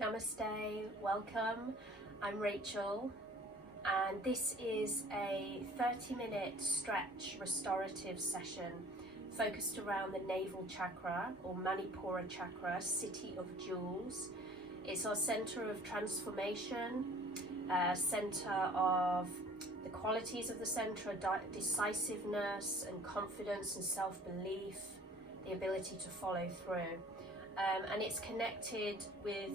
Namaste, welcome. I'm Rachel and this is a 30-minute stretch restorative session focused around the navel chakra or Manipura chakra, city of jewels. It's our center of transformation, center of the qualities of the center, decisiveness and confidence and self-belief, the ability to follow through. And it's connected with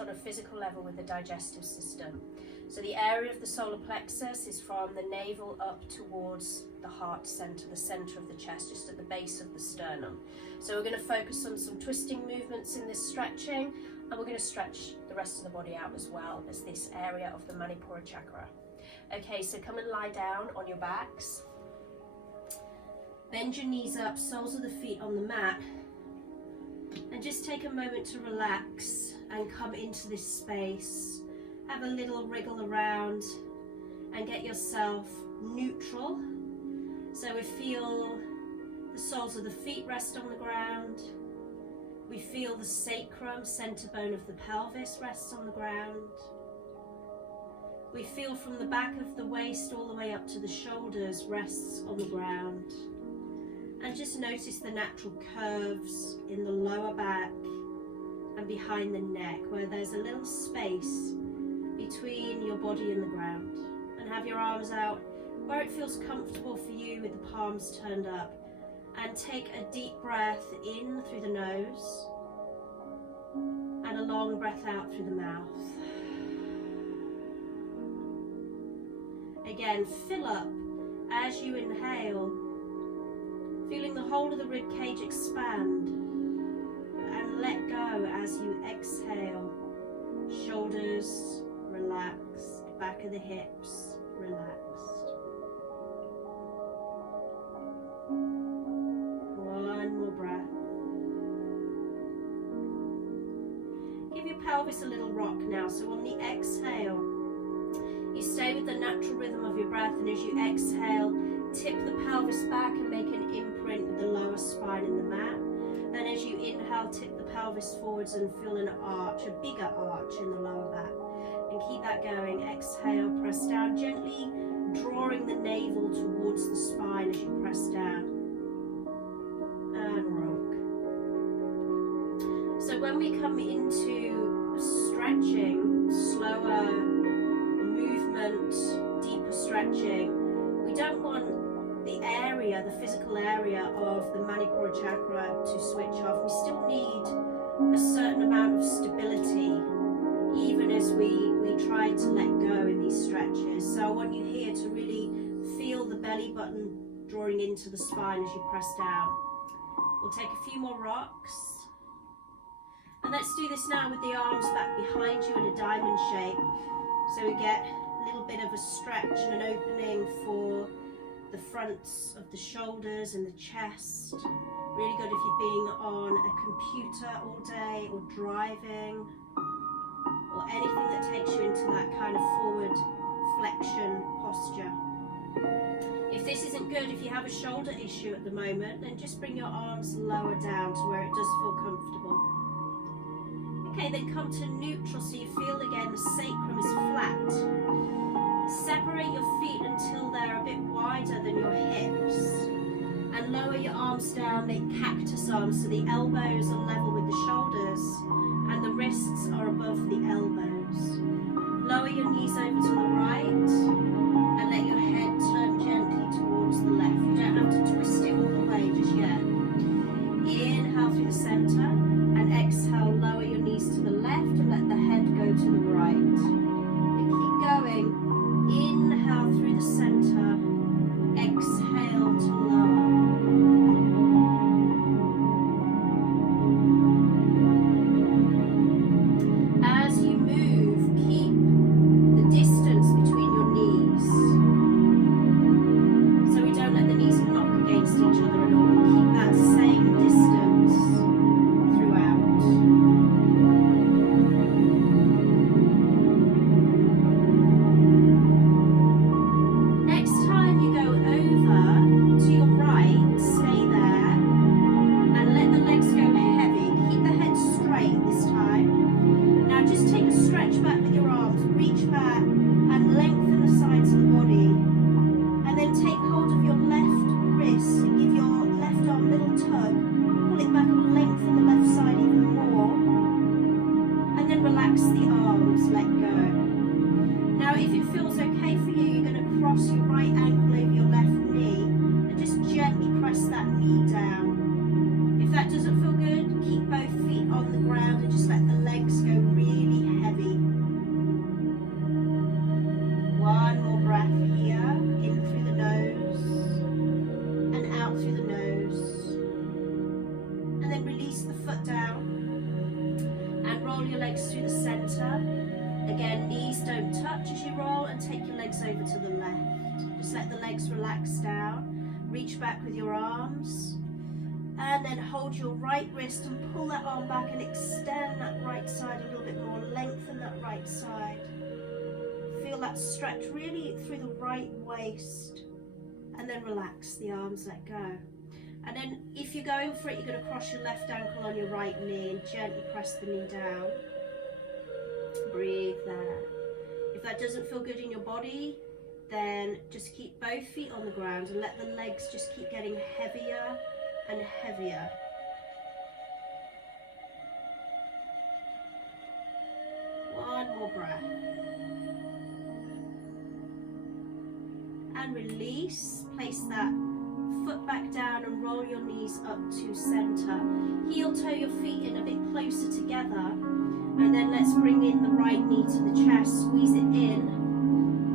on a physical level with the digestive system. So the area of the solar plexus is from the navel up towards the heart center, the center of the chest, just at the base of the sternum. So we're going to focus on some twisting movements in this stretching, and we're going to stretch the rest of the body out as well as this area of the Manipura chakra. Okay, so come and lie down on your backs. Bend your knees up, soles of the feet on the mat. And just take a moment to relax and come into this space. Have a little wriggle around and get yourself neutral. So we feel the soles of the feet rest on the ground. We feel the sacrum, center bone of the pelvis, rests on the ground. We feel from the back of the waist all the way up to the shoulders rests on the ground. And just notice the natural curves in the lower back and behind the neck, where there's a little space between your body and the ground. And have your arms out where it feels comfortable for you with the palms turned up. And take a deep breath in through the nose and a long breath out through the mouth. Again, fill up as you inhale, feeling the whole of the rib cage expand, and let go as you exhale. Shoulders relaxed, back of the hips relaxed. One more breath. Give your pelvis a little rock now. So on the exhale, you stay with the natural rhythm of your breath, and as you exhale, tip the pelvis back and make an imprint with the lower spine in the mat. And as you inhale, tip the pelvis forwards and feel an arch, a bigger arch in the lower back. And keep that going. Exhale, press down, gently drawing the navel towards the spine as you press down. And rock. So when we come into stretching, slower movement, deeper stretching, we don't want the area, the physical area of the Manipura chakra to switch off. We still need a certain amount of stability, even as we try to let go in these stretches. So I want you here to really feel the belly button drawing into the spine as you press down. We'll take a few more rocks. And let's do this now with the arms back behind you in a diamond shape. So we get a little bit of a stretch and an opening for the fronts of the shoulders and the chest. Really good if you're being on a computer all day or driving or anything that takes you into that kind of forward flexion posture. If this isn't good, if you have a shoulder issue at the moment, then just bring your arms lower down to where it does feel comfortable. Okay, then come to neutral, so you feel again the sacrum is flat. Separate your feet until they're a bit wider than your hips, and lower your arms down, make cactus arms, so the elbows are level with the shoulders and the wrists are above the elbows. Lower your knees over to the right and let your head turn gently towards the left. You don't have to twist it all the way just yet. Inhale through the center and exhale, lower your knees to the left and let the head go to the right. And keep going. Inhale through the center, exhale to lower. As you move, keep the distance then relax the arms, let go. Now if it feels okay for you, you're going to cross your right ankle over your left knee and just gently press that knee down. If that doesn't feel good, keep both feet on the ground and just let the legs go really heavy. One more breath here, in through the nose and out through the nose. And then release the foot down and roll your legs through the center. Again, knees don't touch as you roll, and take your legs over to the left. Just let the legs relax down. Reach back with your arms. And then hold your right wrist and pull that arm back and extend that right side a little bit more. Lengthen that right side. Feel that stretch really through the right waist. And then relax the arms, let go. And then if you're going for it, you're going to cross your left ankle on your right knee and gently press the knee down. Breathe there. If that doesn't feel good in your body, then just keep both feet on the ground and let the legs just keep getting heavier and heavier. One more breath. And release. Place that foot back down and roll your knees up to center. Heel toe your feet in a bit closer together. And then let's bring in the right knee to the chest, squeeze it in,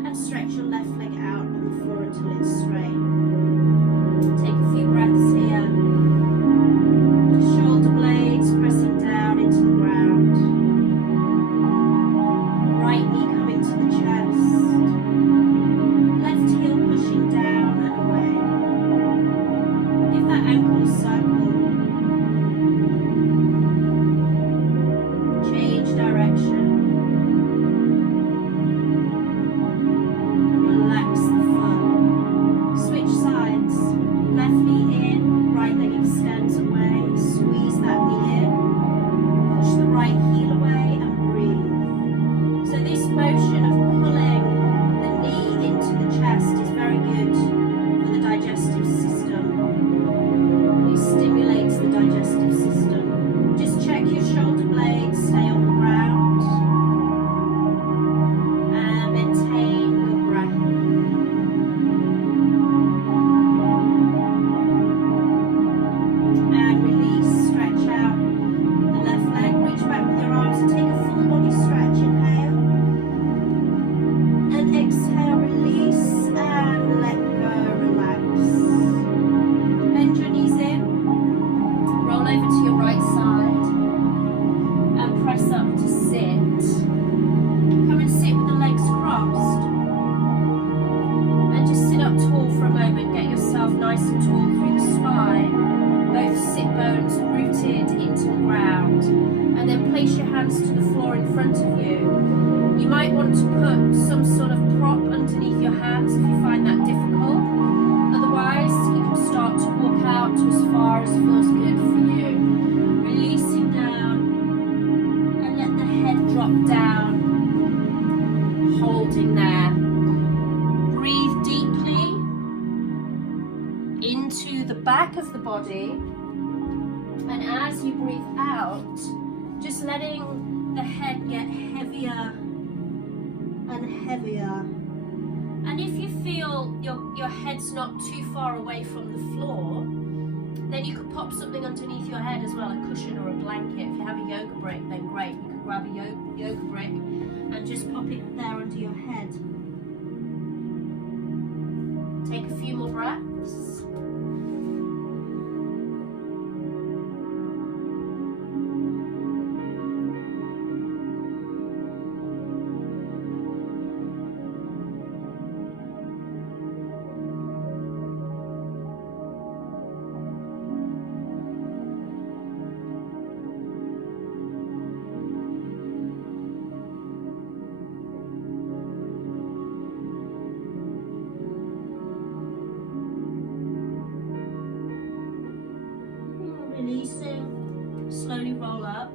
and stretch your left leg out on the floor until it's straight. Take a few breaths here. Shoulder blades pressing down into the ground. Right knee coming to the chest. Left heel pushing down and away. Give that ankle a circle. Direction. Relax the foot. Switch sides. Left knee in, right leg extends away. Squeeze that knee in. Push the right heel away and breathe. So this motion of pulling the knee into the chest is very good for the digestive system. It stimulates the digestive system. Just check your shoulder blades, stay on the ground, and maintain your breath. And release, stretch out the left leg, reach back with your arms and take a full body stretch. Inhale, and exhale, release, and let go, relax. Bend your knees in, roll over to your right side. Press up to sit. Come and sit with the legs crossed. And just sit up tall for a moment. Get yourself nice and tall through the spine. Both sit bones rooted into the ground. And then place your hands to the floor in front of you. You might want to put some sort of prop underneath your hands if you find that difficult. Otherwise, you can start to walk out to as far as feels good for you. Releasing down. Drop down, holding there. Breathe deeply into the back of the body, and as you breathe out, just letting the head get heavier and heavier. And if you feel your head's not too far away from the floor, then you could pop something underneath your head as well, a cushion or a blanket. If you have a yoga brick, then great. You could grab a yoga brick and just pop it there under your head. Take a few more breaths. Releasing, slowly roll up.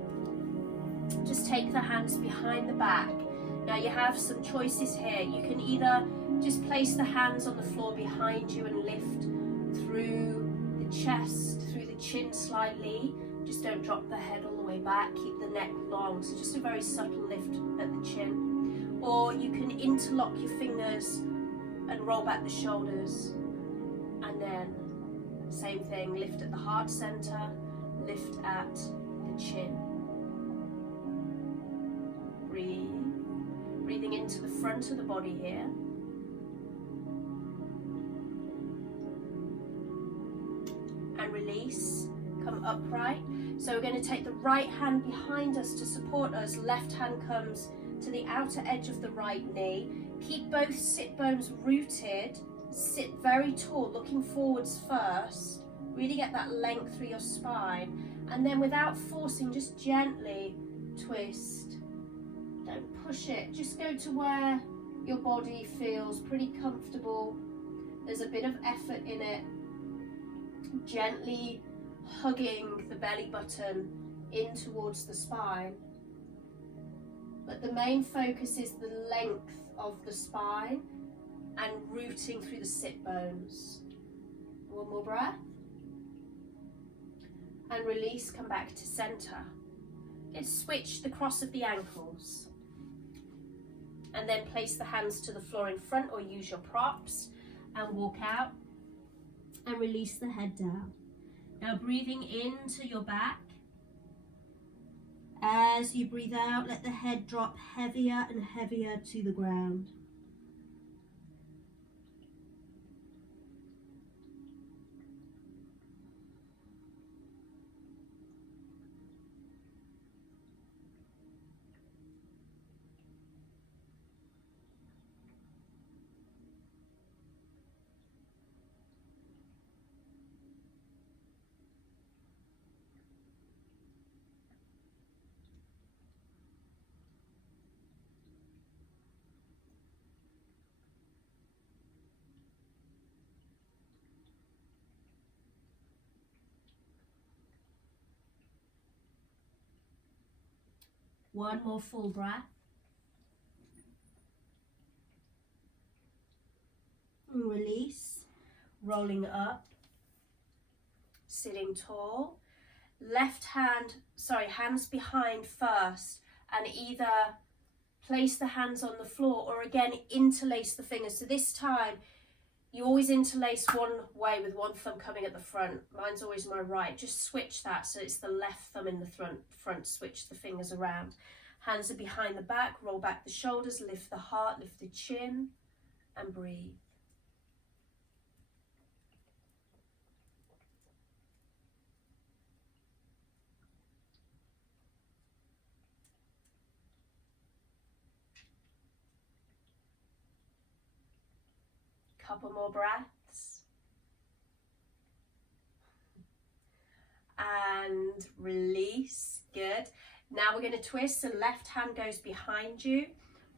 Just take the hands behind the back. Now you have some choices here. You can either just place the hands on the floor behind you and lift through the chest, through the chin slightly, Just don't drop the head all the way back, keep the neck long, so just a very subtle lift at the chin. Or you can interlock your fingers and roll back the shoulders, and then same thing, lift at the heart center, lift at the chin. Breathe. Breathing into the front of the body here. And release, come upright. So we're going to take the right hand behind us to support us, left hand comes to the outer edge of the right knee. Keep both sit bones rooted, sit very tall, looking forwards first. Really get that length through your spine. And then without forcing, just gently twist. Don't push it, just go to where your body feels pretty comfortable. There's a bit of effort in it. Gently hugging the belly button in towards the spine. But the main focus is the length of the spine and rooting through the sit bones. One more breath. And release, come back to center. Let's switch the cross of the ankles. And then place the hands to the floor in front or use your props and walk out and release the head down. Now breathing into your back. As you breathe out, let the head drop heavier and heavier to the ground. One more full breath. And release, rolling up, sitting tall. Hands behind first, and either place the hands on the floor or again interlace the fingers. So this time you always interlace one way with one thumb coming at the front. Mine's always my right. Just switch that so it's the left thumb in the front. Switch the fingers around. Hands are behind the back, roll back the shoulders, lift the heart, lift the chin, and breathe. Couple more breaths. And release, good. Now we're going to twist, so left hand goes behind you,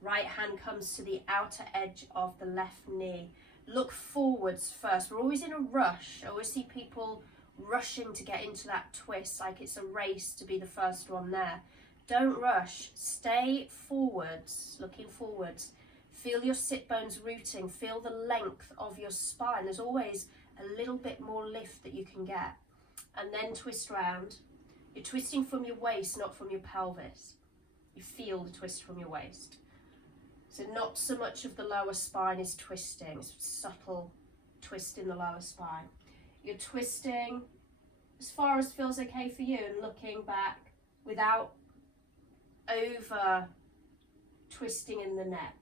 right hand comes to the outer edge of the left knee. Look forwards first. We're always in a rush. I always see people rushing to get into that twist, like it's a race to be the first one there. Don't rush, stay forwards, looking forwards. Feel your sit bones rooting, feel the length of your spine. There's always a little bit more lift that you can get. And then twist round. You're twisting from your waist, not from your pelvis. You feel the twist from your waist. So not so much of the lower spine is twisting, it's a subtle twist in the lower spine. You're twisting as far as feels okay for you and looking back without over twisting in the neck.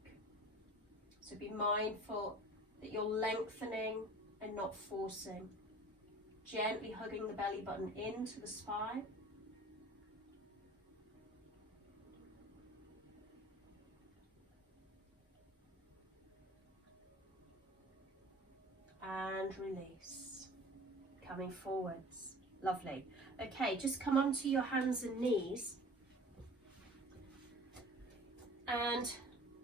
So be mindful that you're lengthening and not forcing. Gently hugging the belly button into the spine. And release. Coming forwards. Lovely. Okay, just come onto your hands and knees. And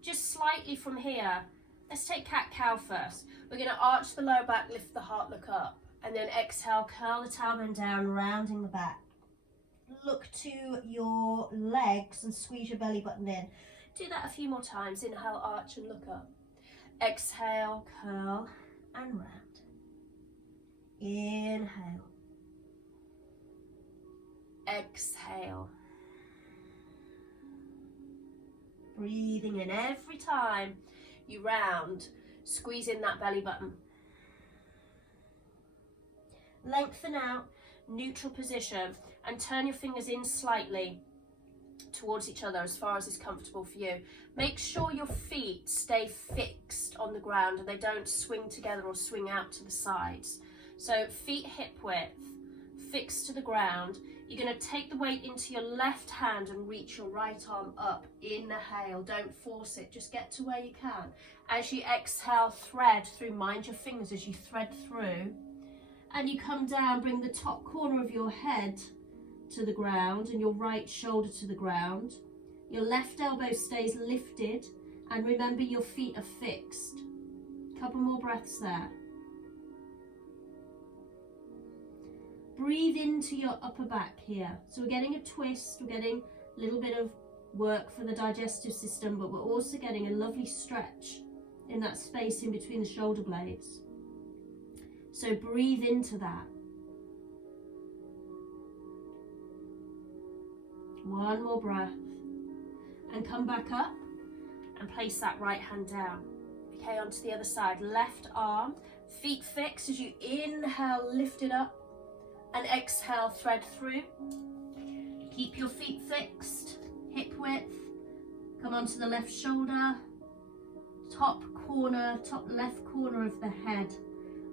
just slightly from here, let's take cat-cow first. We're going to arch the lower back, lift the heart, look up. And then exhale, curl the tailbone down, rounding the back. Look to your legs and squeeze your belly button in. Do that a few more times. Inhale, arch and look up. Exhale, curl and round. Inhale. exhale. Breathing in every time you round, squeeze in that belly button. Lengthen out, neutral position, and turn your fingers in slightly towards each other as far as is comfortable for you. Make sure your feet stay fixed on the ground and they don't swing together or swing out to the sides. So feet hip width, fixed to the ground. You're going to take the weight into your left hand and reach your right arm up. Inhale, don't force it, just get to where you can. As you exhale, thread through, mind your fingers as you thread through. And you come down, bring the top corner of your head to the ground and your right shoulder to the ground. Your left elbow stays lifted, and remember your feet are fixed. Couple more breaths there. Breathe into your upper back here. So we're getting a twist, we're getting a little bit of work for the digestive system, but we're also getting a lovely stretch in that space in between the shoulder blades. So breathe into that. One more breath. And come back up and place that right hand down. Okay, onto the other side. Left arm, feet fixed as you inhale, lift it up. And exhale, thread through. Keep your feet fixed, hip width. Come onto the left shoulder. Top corner, top left corner of the head.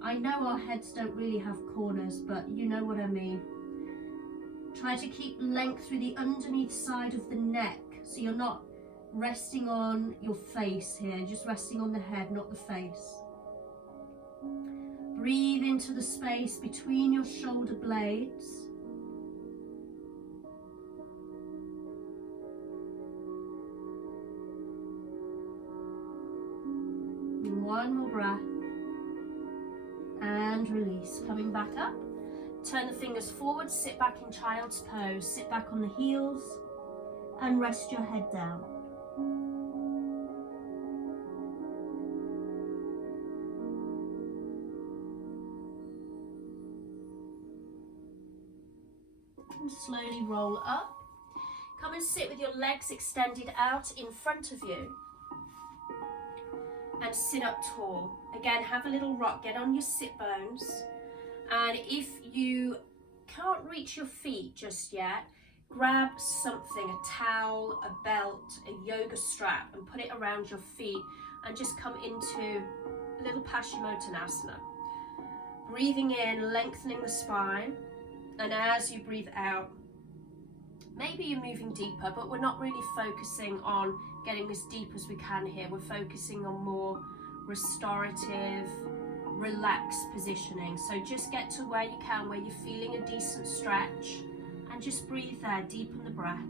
I know our heads don't really have corners, but you know what I mean. Try to keep length through the underneath side of the neck, so you're not resting on your face here, just resting on the head, not the face. Breathe into the space between your shoulder blades. And one more breath. And release. Coming back up. Turn the fingers forward, sit back in child's pose. Sit back on the heels and rest your head down. And slowly roll up. Come and sit with your legs extended out in front of you. And sit up tall. Again, have a little rock, get on your sit bones. And if you can't reach your feet just yet, grab something, a towel, a belt, a yoga strap, and put it around your feet and just come into a little Paschimottanasana. Breathing in, lengthening the spine, and as you breathe out, maybe you're moving deeper, but we're not really focusing on getting as deep as we can here. We're focusing on more restorative, relaxed positioning. So just get to where you can, where you're feeling a decent stretch, and just breathe there, deepen the breath.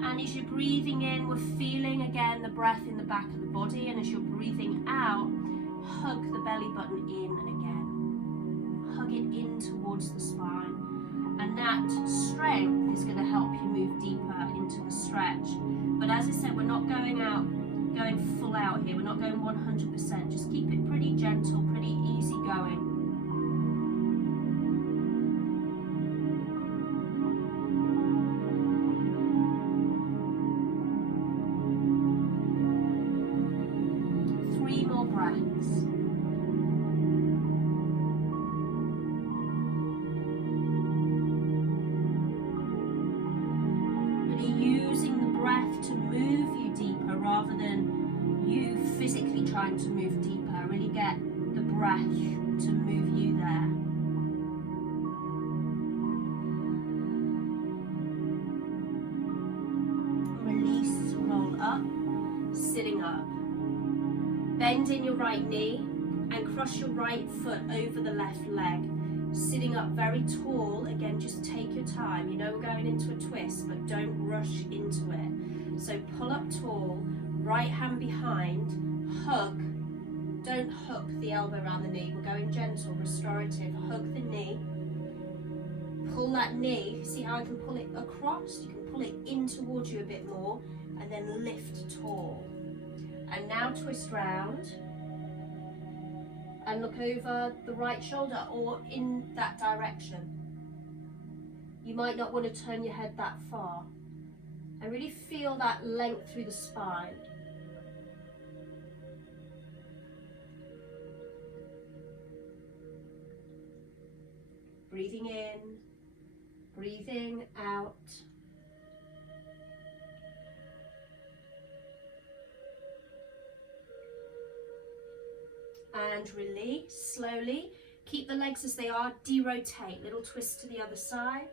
And as you're breathing in, we're feeling again the breath in the back of the body, and as you're breathing out, hug the belly button in again. Hug it in towards the spine. And that strength is going to help you move deeper into the stretch. But as I said, we're not going full out here. We're not going 100%. Just keep it pretty gentle, pretty easy going. To move deeper, really get the breath to move you there. Release, roll up, sitting up. Bend in your right knee and cross your right foot over the left leg. Sitting up very tall, again just take your time. You know we're going into a twist, but don't rush into it. So pull up tall, right hand behind, hug, don't hook the elbow around the knee, we're going gentle, restorative, hug the knee, pull that knee. See how I can pull it across? You can pull it in towards you a bit more and then lift tall. And now twist round and look over the right shoulder or in that direction. You might not want to turn your head that far. And really feel that length through the spine. Breathing in, breathing out. And release slowly. Keep the legs as they are, derotate, little twist to the other side.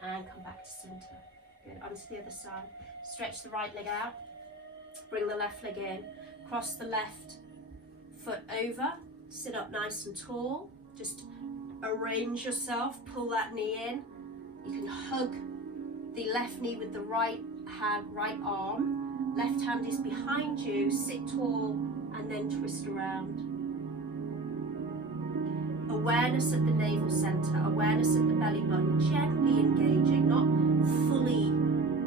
And come back to center. Good, onto the other side. Stretch the right leg out. Bring the left leg in. Cross the left foot over. Sit up nice and tall. Just arrange yourself. Pull that knee in. You can hug the left knee with the right hand, right arm. Left hand is behind you. Sit tall and then twist around. Awareness at the navel center, awareness at the belly button, gently engaging, not fully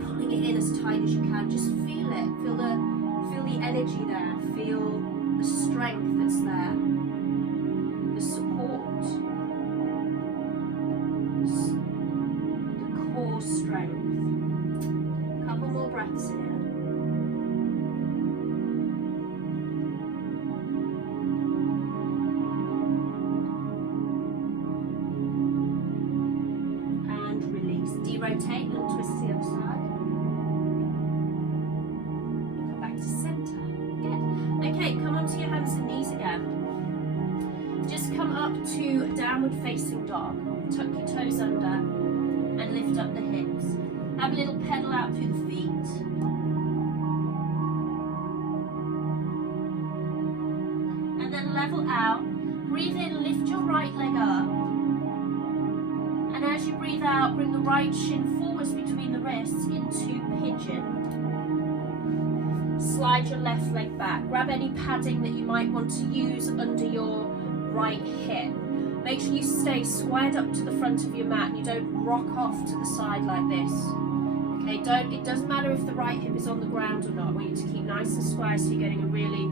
pulling it in as tight as you can. Just feel it, feel the energy there, feel the strength that's there, the support, the core strength. Couple more breaths here. Rotate, little twist to the other side. Come back to center. Good. Okay, come onto your hands and knees again. Just come up to downward facing dog. Tuck your toes under and lift up the hips. Have a little pedal out through the feet. And then level out. Breathe in, lift your right leg up. And as you breathe out, bring the right shin forwards between the wrists into pigeon. Slide your left leg back. Grab any padding that you might want to use under your right hip. Make sure you stay squared up to the front of your mat and you don't rock off to the side like this. Okay, it doesn't matter if the right hip is on the ground or not. I want you to keep nice and square so you're getting a really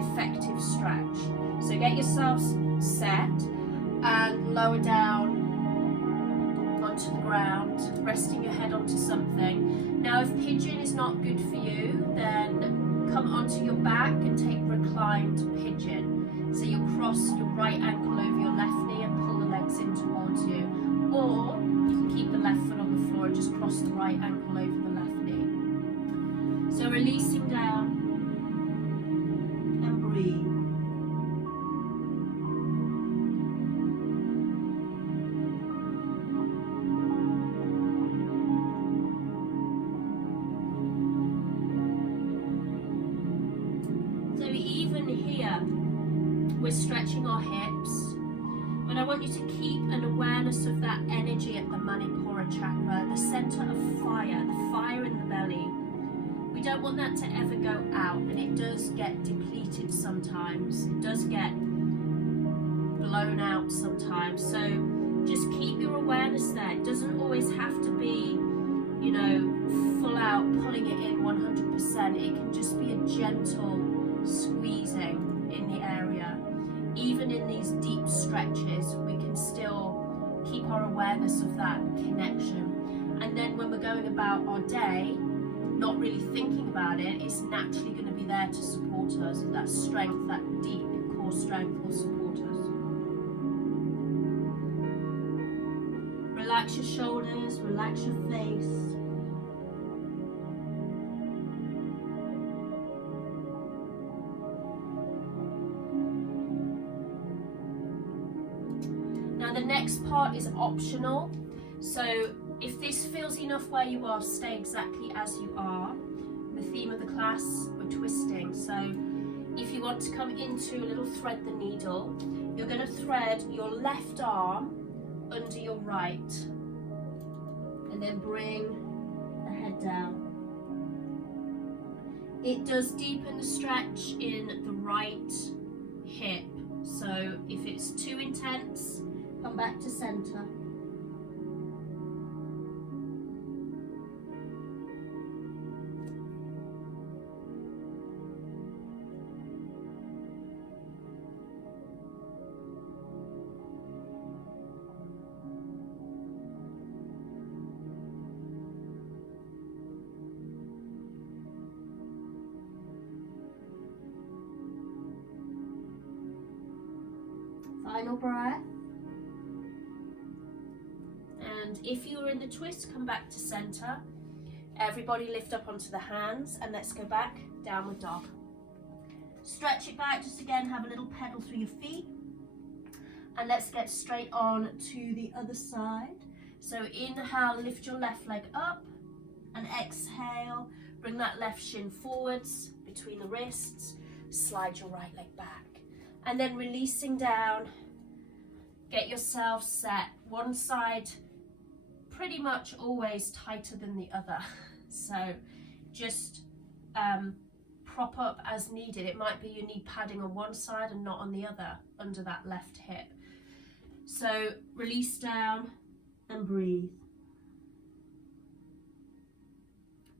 effective stretch. So get yourself set and lower down onto the ground, resting your head onto something. Now if pigeon is not good for you, then come onto your back and take reclined pigeon. So you'll cross your right ankle over your left knee and pull the legs in towards you. Or you can keep the left foot on the floor and just cross the right ankle over the left knee. So releasing down and breathe. We're stretching our hips, but I want you to keep an awareness of that energy at the Manipura chakra, the center of fire, the fire in the belly. We don't want that to ever go out, and it does get depleted sometimes. It does get blown out sometimes. So just keep your awareness there. It doesn't always have to be, you know, full out pulling it in 100%. It can just be a gentle squeezing in the area. Even in these deep stretches, we can still keep our awareness of that connection. And then when we're going about our day, not really thinking about it, it's naturally going to be there to support us. That strength, that deep core strength will support us. Relax your shoulders, relax your face. Now the next part is optional, so if this feels enough where you are, stay exactly as you are. The theme of the class, we're twisting, so if you want to come into a little thread the needle, you're going to thread your left arm under your right and then bring the head down. It does deepen the stretch in the right hip, so if it's too intense, Come back to center. Final breath. And if you were in the twist, come back to center. Everybody lift up onto the hands and let's go back, downward dog. Stretch it back, just again have a little pedal through your feet. And let's get straight on to the other side. So inhale, lift your left leg up, and exhale, bring that left shin forwards between the wrists, slide your right leg back. And then releasing down, get yourself set. One side pretty much always tighter than the other. So just prop up as needed. It might be you need padding on one side and not on the other, under that left hip. So release down and breathe.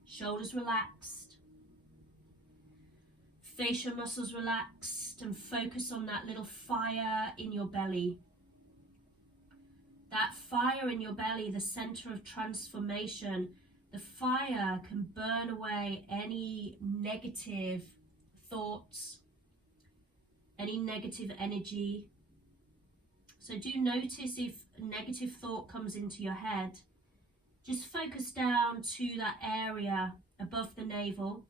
Shoulders relaxed. Facial muscles relaxed, and focus on that little fire in your belly. That fire in your belly, the center of transformation. The fire can burn away any negative thoughts, any negative energy. So do notice if a negative thought comes into your head. Just focus down to that area above the navel.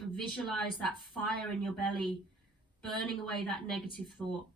And visualize that fire in your belly burning away that negative thought.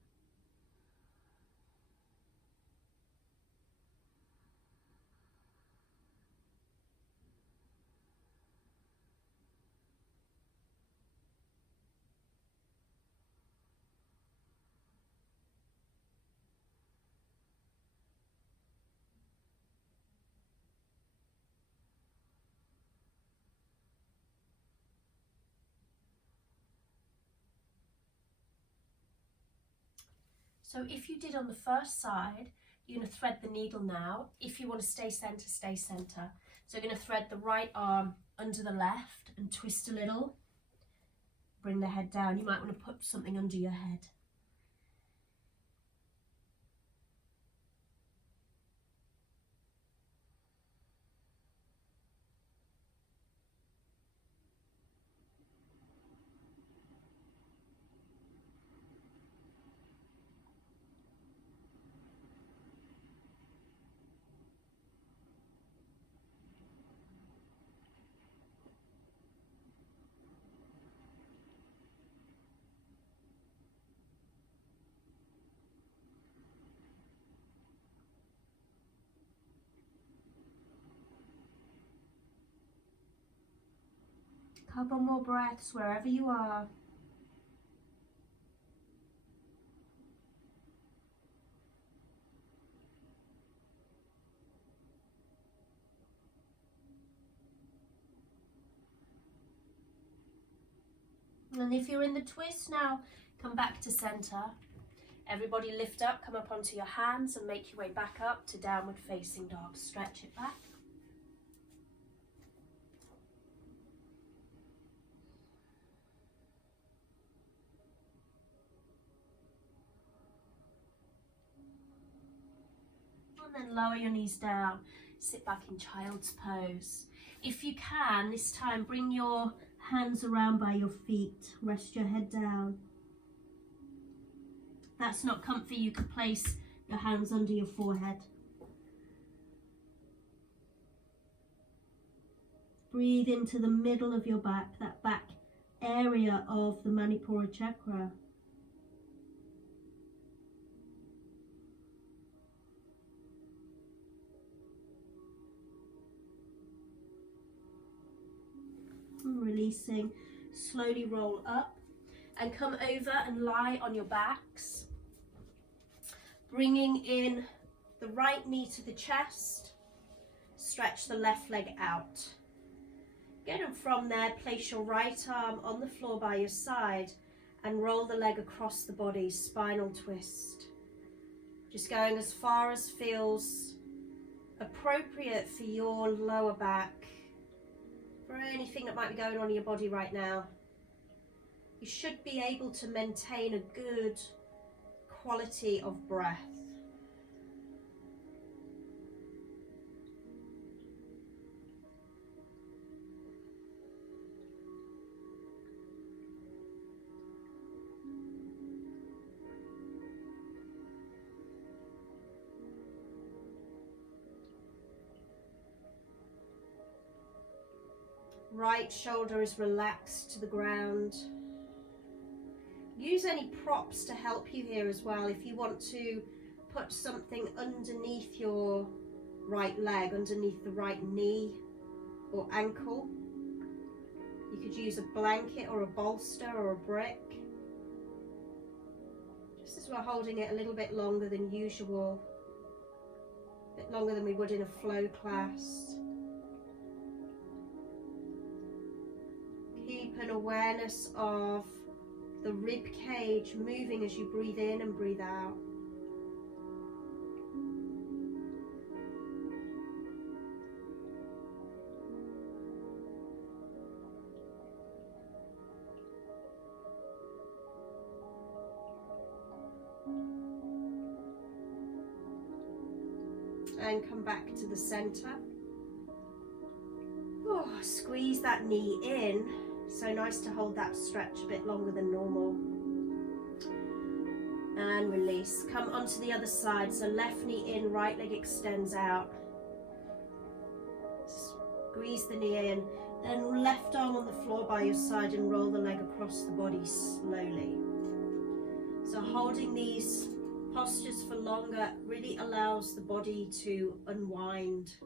So if you did on the first side, you're going to thread the needle now. If you want to stay center, stay center. So you're going to thread the right arm under the left and twist a little. Bring the head down. You might want to put something under your head. Couple more breaths wherever you are. And if you're in the twist now, come back to center. Everybody lift up, come up onto your hands and make your way back up to downward facing dog. Stretch it back. And then lower your knees down, sit back in child's pose. If you can, this time bring your hands around by your feet, rest your head down. If that's not comfy, you can place your hands under your forehead. Breathe into the middle of your back, that back area of the Manipura chakra. Releasing, slowly roll up and come over and lie on your backs, bringing in the right knee to the chest. Stretch the left leg out. Get up from there, place your right arm on the floor by your side and roll the leg across the body, spinal twist. Just going as far as feels appropriate for your lower back, for anything that might be going on in your body right now. You should be able to maintain a good quality of breath. Right shoulder is relaxed to the ground. Use any props to help you here as well. If you want to put something underneath your right leg, underneath the right knee or ankle, you could use a blanket or a bolster or a brick. Just as we're holding it a little bit longer than usual, a bit longer than we would in a flow class. Keep an awareness of the rib cage moving as you breathe in and breathe out. And come back to the center. Oh, squeeze that knee in. So nice to hold that stretch a bit longer than normal. And release. Come onto the other side. So left knee in, right leg extends out. Squeeze the knee in. Then left arm on the floor by your side and roll the leg across the body slowly. So holding these postures for longer really allows the body to unwind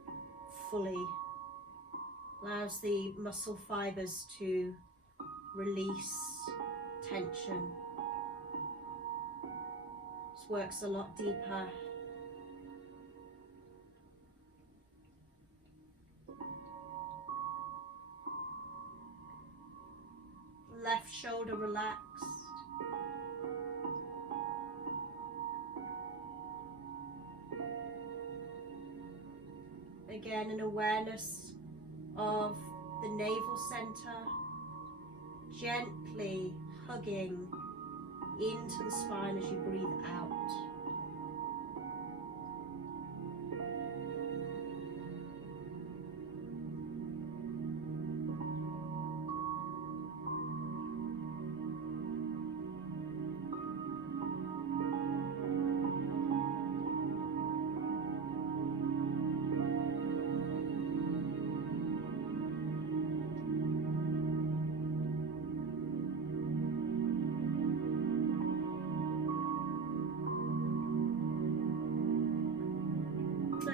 fully. Allows the muscle fibers to release tension. This works a lot deeper. Left shoulder relaxed. Again, an awareness of the navel center, gently hugging into the spine as you breathe out.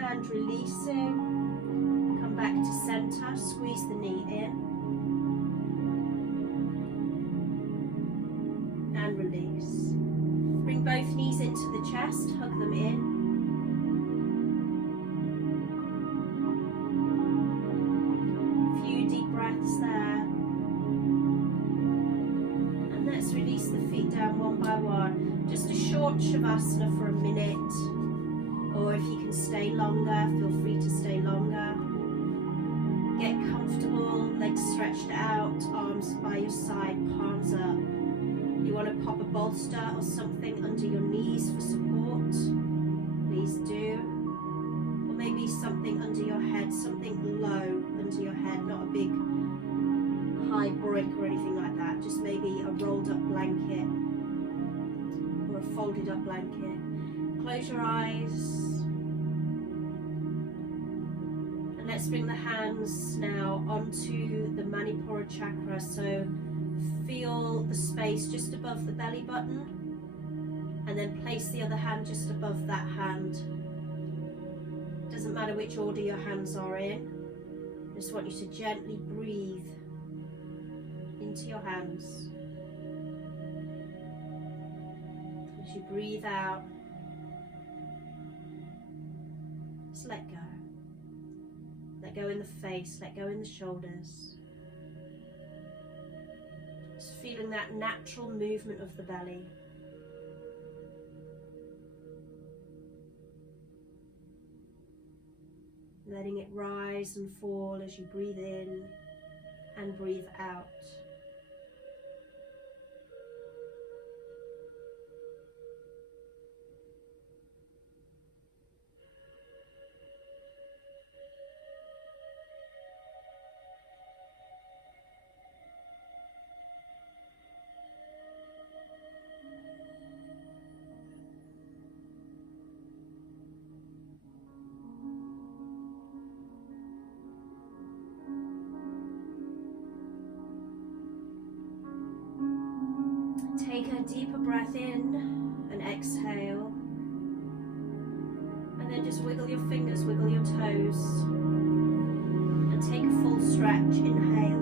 And releasing, come back to center, squeeze the knee in and release. Bring both knees into the chest, hug them in. A few deep breaths there. And let's release the feet down one by one. Just a short shavasana for a minute. Or if you can stay longer, feel free to stay longer. Get comfortable, legs stretched out, arms by your side, palms up. You want to pop a bolster or something under your knees for support, please do. Or maybe something under your head, something low under your head, not a big high brick or anything like that. Just maybe a rolled up blanket or a folded up blanket. Close your eyes. And let's bring the hands now onto the Manipura chakra. So feel the space just above the belly button. And then place the other hand just above that hand. Doesn't matter which order your hands are in. I just want you to gently breathe into your hands. As you breathe out, just let go. Let go in the face, let go in the shoulders. Just feeling that natural movement of the belly. letting it rise and fall as you breathe in and breathe out. Take a deeper breath in and exhale. And then just wiggle your fingers, wiggle your toes. And take a full stretch. Inhale.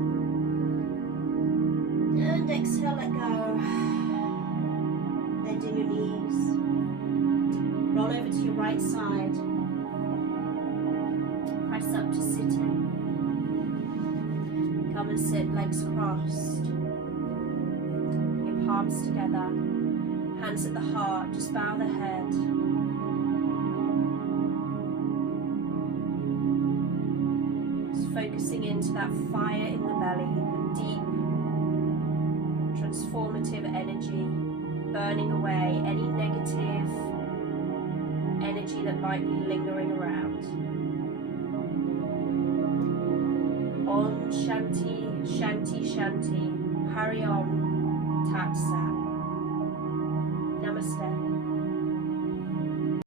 And exhale, let go. Bending your knees. Roll over to your right side. Press up to sitting. Come and sit, legs crossed. Palms together, hands at the heart, just bow the head. Just focusing into that fire in the belly, the deep, transformative energy, burning away any negative energy that might be lingering around. Om Shanti, Shanti, Shanti, Hari Om. Tat Sat. Namaste.